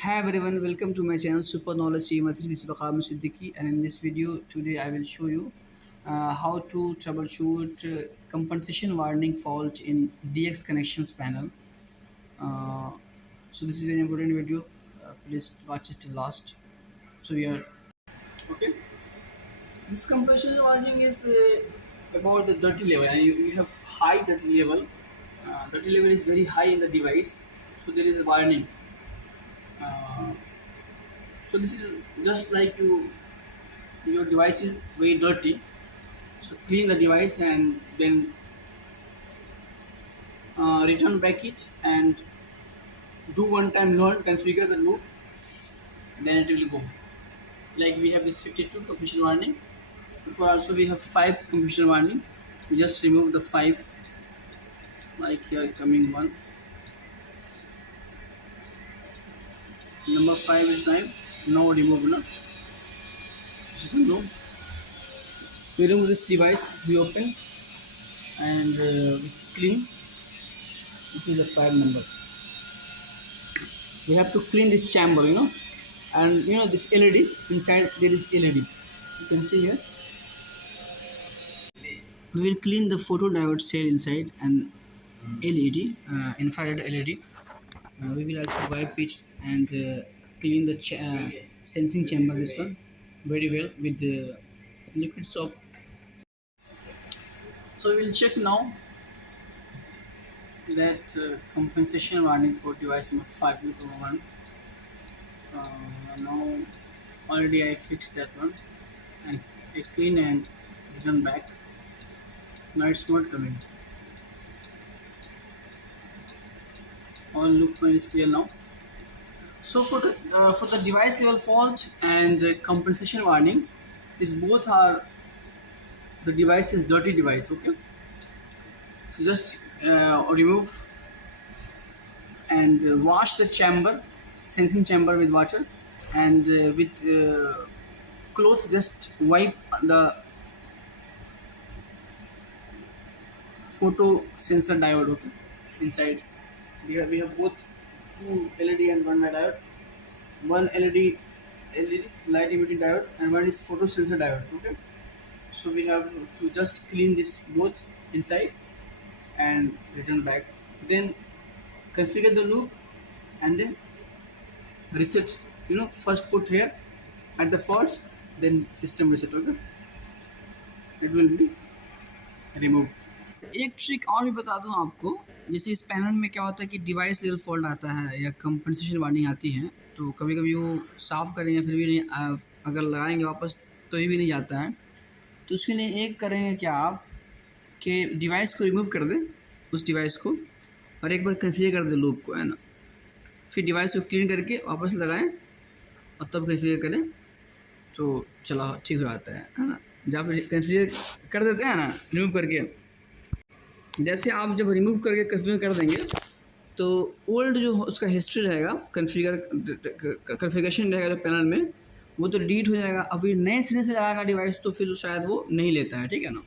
Hi everyone, welcome to my channel Super Knowledge Team. This is Siddiqui, and in this video today I will show you how to troubleshoot compensation warning fault in DX connections panel. Uh, so this is a very important video. Please watch it till last. So we are okay. This compensation warning is about the dirty level, and you have high dirty level. Dirty level is very high in the device, so there is a warning. Uh, so this is just like your device is very dirty, so clean the device and then return back it and do one time learn, configure the loop, then it will go. Like we have this 52 confusion warning. Before also we have 5 confusion warning. We just remove the 5, like here coming one. Number 5 is time. No remove no. This is a no. We remove this device, we open and we clean. This is the 5 number. We have to clean this chamber, and this LED inside there is LED. You can see here. We will clean the photodiode cell inside and LED, infrared LED. We will also wipe it and clean the sensing chamber, this one, very well with the liquid soap. So we will check now that compensation warning for device number 5.1. Now already I fixed that one and I clean and return back. Now it's not coming. All loop point is clear now. So for the device level fault and compensation warning, these both are the device is dirty device. Okay, so just remove and wash the chamber, sensing chamber with water, and with cloth just wipe the photo sensor diode. Okay, inside we have both 2 LED and 1 diode, one LED light emitting diode and one is photo sensor diode. Okay, so we have to just clean this both inside and return back, then configure the loop and then reset. First put here at the faults, then system reset. Okay, it will be removed. एक trick और भी बता दूं आपको, जैसे इस panel में क्या होता है कि डिवाइस लेवल फॉल्ट आता है या कंपनसेशन वार्निंग आती है, तो कभी कभी वो साफ़ करेंगे फिर भी नहीं, अगर लगाएंगे वापस तो ये भी नहीं जाता है। तो उसके लिए एक करेंगे क्या आप कि डिवाइस को रिमूव कर दें, उस डिवाइस को, और एक बार कन्फिगर कर दें लूप को, है ना। फिर डिवाइस को क्लीन करके वापस लगाएं और तब कन्फिगर करें तो चला ठीक हो जाता है ना। जब कन्फिगर कर देते हैं ना रिमूव करके, जैसे आप जब रिमूव करके कन्फिगर कर देंगे तो ओल्ड जो उसका हिस्ट्री रहेगा, कन्फिगरेशन रहेगा जो पैनल में, वो तो डिलीट हो जाएगा। अभी नए सिरे से लगाएगा डिवाइस तो फिर शायद वो नहीं लेता है, ठीक है ना।